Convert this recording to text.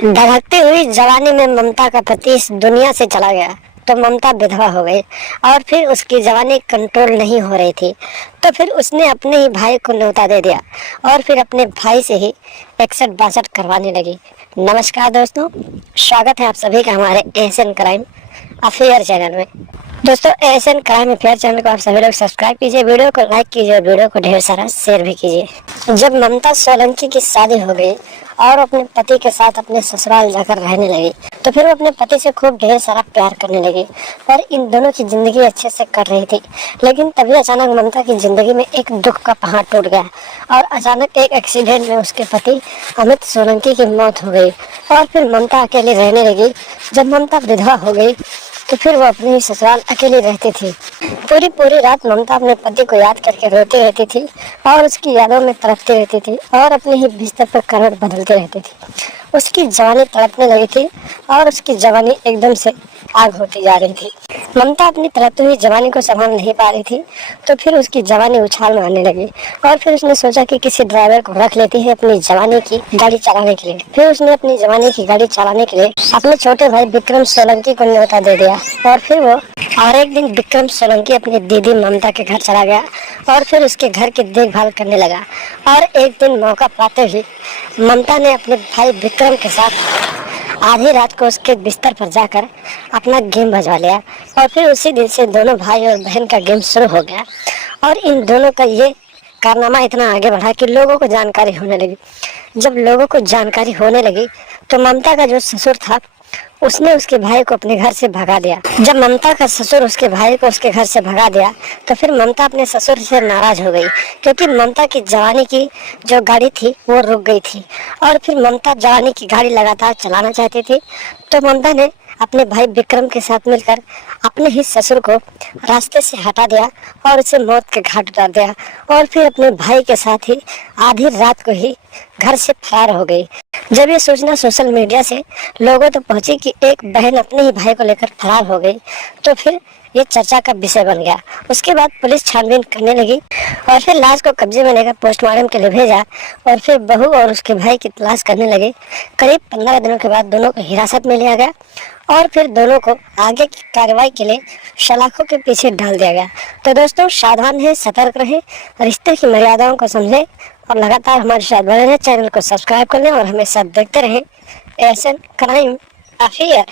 धड़कती हुई जवानी में ममता का पति इस दुनिया से चला गया तो ममता विधवा हो गई और फिर उसकी जवानी कंट्रोल नहीं हो रही थी। तो फिर उसने अपने ही भाई को न्योता दे दिया और फिर अपने भाई से ही 61-62 करवाने लगी। नमस्कार दोस्तों, स्वागत है आप सभी का हमारे एशियन क्राइम अफेयर चैनल में। दोस्तों, एशियन क्राइम अफेयर चैनल को आप सभी लोग सब्सक्राइब कीजिए, वीडियो को लाइक कीजिए और वीडियो को ढेर सारा शेयर भी कीजिए। जब ममता सोलंकी की शादी हो गई और अपने पति के साथ अपने ससुराल जाकर रहने लगी तो फिर वो अपने पति से खूब ढेर सारा प्यार करने लगी और इन दोनों की जिंदगी अच्छे से कट रही थी। लेकिन तभी अचानक ममता की जिंदगी में एक दुख का पहाड़ टूट गया और अचानक एक एक्सीडेंट में उसके पति अमित सोलंकी की मौत हो गई और फिर ममता अकेली रहने लगी। जब ममता विधवा हो गई तो फिर वो अपने ही ससुराल अकेली रहती थी। पूरी पूरी रात ममता अपने पति को याद करके रोती रहती थी और उसकी यादों में तड़पती रहती थी और अपने ही बिस्तर पर करवट बदलती रहती थी। उसकी जवानी तड़पने लगी थी और उसकी जवानी एकदम से आग होती जा रही थी। ममता अपनी तड़पती हुई जवानी को संभाल नहीं पा रही थी तो फिर उसकी जवानी उछाल मारने लगी और फिर उसने सोचा कि किसी ड्राइवर को रख लेती है अपनी जवानी की गाड़ी चलाने के लिए। फिर उसने अपनी जवानी की गाड़ी चलाने के लिए अपने छोटे भाई विक्रम सोलंकी को न्योता दे दिया और फिर वो और एक दिन विक्रम सोलंकी अपनी दीदी ममता के घर चला गया और फिर उसके घर की देखभाल करने लगा। और एक दिन मौका पाते ही ममता ने अपने भाई विक्रम के साथ आधी रात को उसके बिस्तर पर जाकर अपना गेम बजवा लिया और फिर उसी दिन से दोनों भाई और बहन का गेम शुरू हो गया। और इन दोनों का ये कारनामा इतना आगे बढ़ा कि लोगों को जानकारी होने लगी। जब लोगों को जानकारी होने लगी तो ममता का जो ससुर था उसने उसके भाई को अपने घर से भगा दिया। जब ममता का ससुर उसके भाई को उसके घर से भगा दिया तो फिर ममता अपने ससुर से नाराज हो गई क्योंकि ममता की जवानी की जो गाड़ी थी वो रुक गई थी और फिर ममता जवानी की गाड़ी लगातार चलाना चाहती थी। तो ममता ने अपने भाई विक्रम के साथ मिलकर अपने ही ससुर को रास्ते से हटा दिया और उसे मौत के घाट उतार दिया और फिर अपने भाई के साथ ही आधी रात को ही घर से फरार हो गई। जब ये सूचना सोशल मीडिया से लोगों तक पहुंची कि एक बहन अपने ही भाई को लेकर फरार हो गई तो फिर ये चर्चा का विषय बन गया। उसके बाद पुलिस छानबीन करने लगी और फिर लाश को कब्जे में लेकर पोस्टमार्टम के लिए भेजा और फिर बहू और उसके भाई की तलाश करने लगे। करीब 15 दिनों के बाद दोनों को हिरासत में लिया गया और फिर दोनों को आगे की कार्रवाई के लिए सलाखों के पीछे डाल दिया गया। तो दोस्तों, सावधान रहें, सतर्क रहें, रिश्ते की मर्यादाओं को समझें और लगातार हमारे साथ बने रहें। चैनल को सब्सक्राइब कर लें और हमें साथ देखते रहें एशियन क्राइम अफेयर।